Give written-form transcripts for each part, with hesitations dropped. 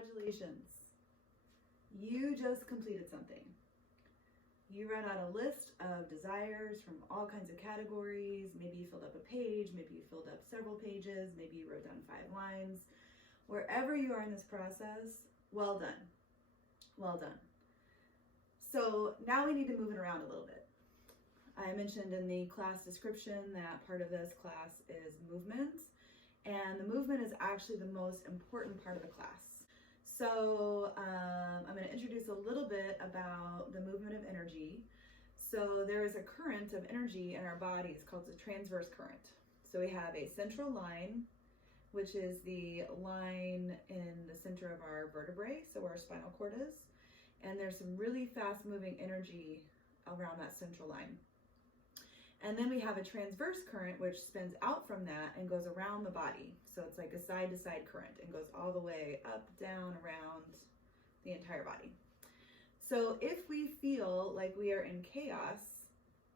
Congratulations. You just completed something. You ran out a list of desires from all kinds of categories. Maybe you filled up a page, maybe you filled up several pages, maybe you wrote down 5 lines. Wherever you are in this process, well done. Well done. So now we need to move it around a little bit. I mentioned in the class description that part of this class is movement, and the movement is actually the most important part of the class. So I'm going to introduce a little bit about the movement of energy. So there is a current of energy in our bodies called the transverse current. So we have a central line, which is the line in the center of our vertebrae, so where our spinal cord is. And there's some really fast moving energy around that central line. And then we have a transverse current, which spins out from that and goes around the body. So it's like a side to side current and goes all the way up, down, around the entire body. So if we feel like we are in chaos,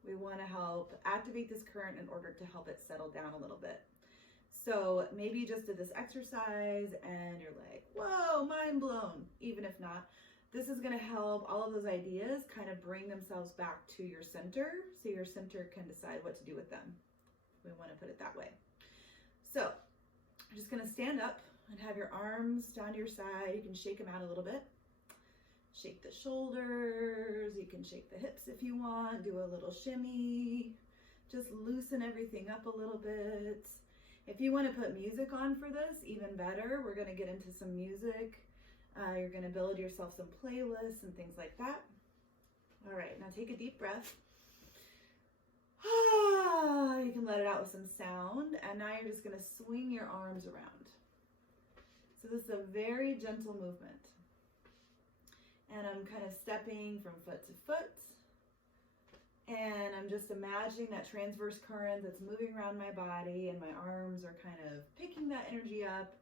we want to help activate this current in order to help it settle down a little bit. So maybe you just did this exercise and you're like, whoa, mind blown. Even if not, this is going to help all of those ideas kind of bring themselves back to your center, so your center can decide what to do with them. We want to put it that way. So I'm just going to stand up and have your arms down to your side. You can shake them out a little bit. Shake the shoulders. You can shake the hips if you want. Do a little shimmy. Just loosen everything up a little bit. If you want to put music on for this, even better. We're going to get into some music. You're going to build yourself some playlists and things like that. All right, now take a deep breath. You can let it out with some sound. And now you're just going to swing your arms around. So this is a very gentle movement. And I'm kind of stepping from foot to foot. And I'm just imagining that transverse current that's moving around my body, and my arms are kind of picking that energy up.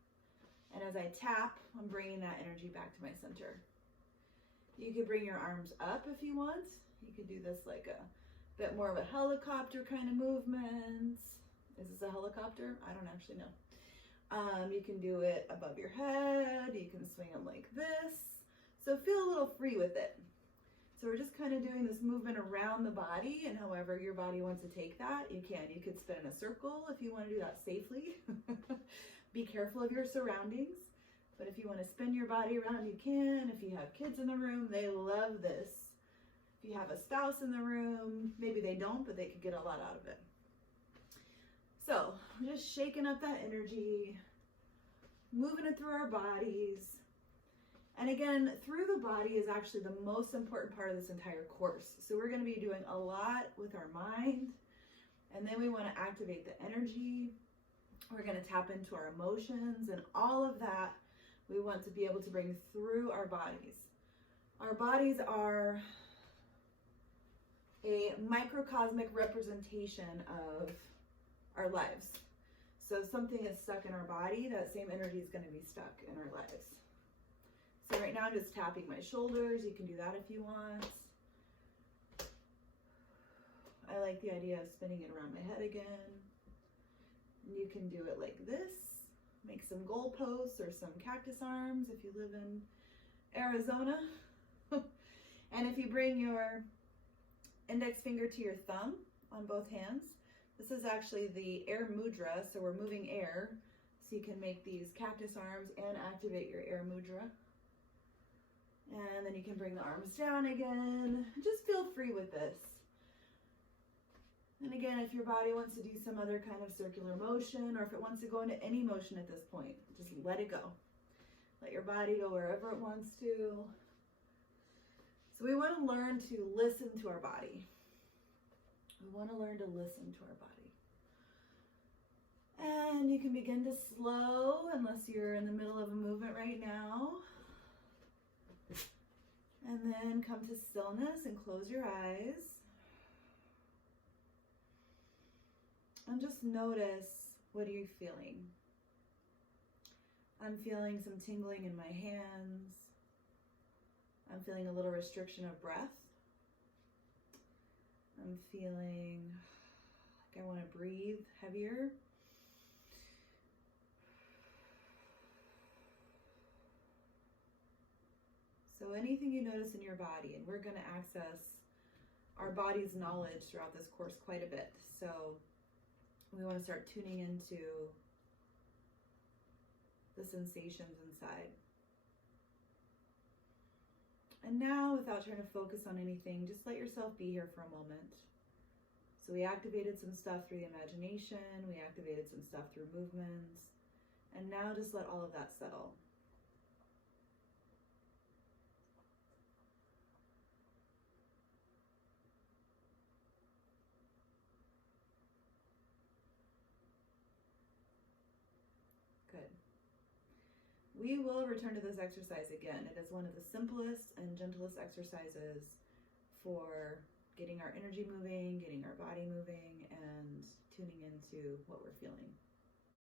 And as I tap, I'm bringing that energy back to my center. You could bring your arms up if you want. You could do this like a bit more of a helicopter kind of movement. Is this a helicopter? I don't actually know. You can do it above your head. You can swing them like this. So feel a little free with it. So we're just kind of doing this movement around the body, and however your body wants to take that, you can. You could spin in a circle if you want to do that safely. Be careful of your surroundings, but if you want to spin your body around, you can. If you have kids in the room, they love this. If you have a spouse in the room, maybe they don't, but they could get a lot out of it. So we're just shaking up that energy, moving it through our bodies. And again, through the body is actually the most important part of this entire course. So we're going to be doing a lot with our mind, and then we want to activate the energy. We're going to tap into our emotions, and all of that we want to be able to bring through our bodies. Our bodies are a microcosmic representation of our lives. So if something is stuck in our body, that same energy is going to be stuck in our lives. So right now I'm just tapping my shoulders. You can do that if you want. I like the idea of spinning it around my head again. You can do it like this. Make some goalposts or some cactus arms if you live in Arizona. And if you bring your index finger to your thumb on both hands, this is actually the air mudra. So we're moving air. So you can make these cactus arms and activate your air mudra. And then you can bring the arms down again. Just feel free with this. And again, if your body wants to do some other kind of circular motion, or if it wants to go into any motion at this point, just let it go. Let your body go wherever it wants to. So we want to learn to listen to our body. We want to learn to listen to our body. And you can begin to slow, unless you're in the middle of a movement right now. And then come to stillness and close your eyes. And just notice, what are you feeling? I'm feeling some tingling in my hands. I'm feeling a little restriction of breath. I'm feeling like I want to breathe heavier. So anything you notice in your body, and we're going to access our body's knowledge throughout this course quite a bit. So we want to start tuning into the sensations inside. And now, without trying to focus on anything, just let yourself be here for a moment. So we activated some stuff through the imagination, we activated some stuff through movements, and now just let all of that settle. Good. We will return to this exercise again. It is one of the simplest and gentlest exercises for getting our energy moving, getting our body moving, and tuning into what we're feeling.